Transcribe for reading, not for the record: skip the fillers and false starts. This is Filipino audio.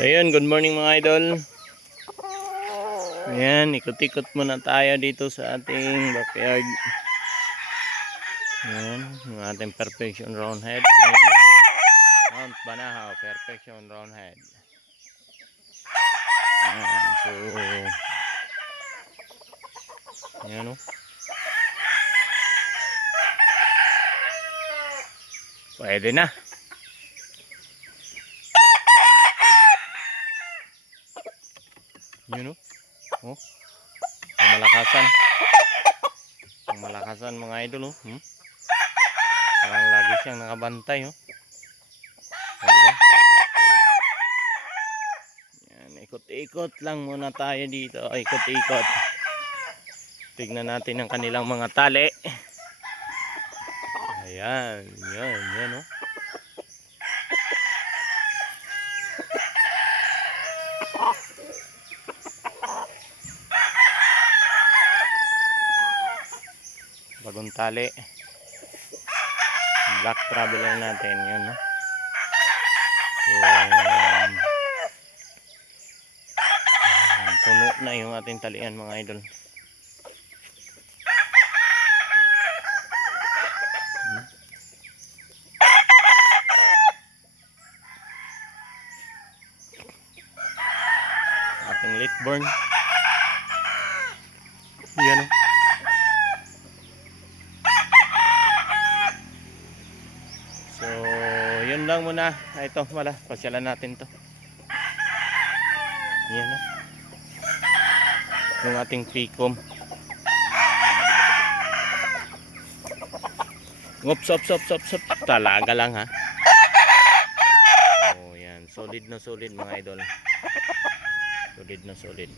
Ayun, good morning mga idol. Ayan, ikot-ikot muna tayo dito sa ating backyard. Ayan, yung ating perfection roundhead. Ayan, Mount Banahaw, perfection roundhead. Ayan, so ayan o. Pwede na. Yun o. Oh, malakasan. Malakasan mga idol oh. Parang lagi siyang nakabantay oh. O, diba? Yan, ikot-ikot lang muna tayo dito. Ikot-ikot. Tignan natin ang kanilang mga tali. Ayan, yan oh. Bagong tali. Black traveler natin yun no. So, puno na yung ating talian mga idol. Ating late burn. Yan o. So, yun lang muna. Ito, wala. Pasyalan natin to. Yan o. Yung ating picom. Ngop. Talaga lang ha. Oh, yan. Solid na solid mga idol. Solid na solid.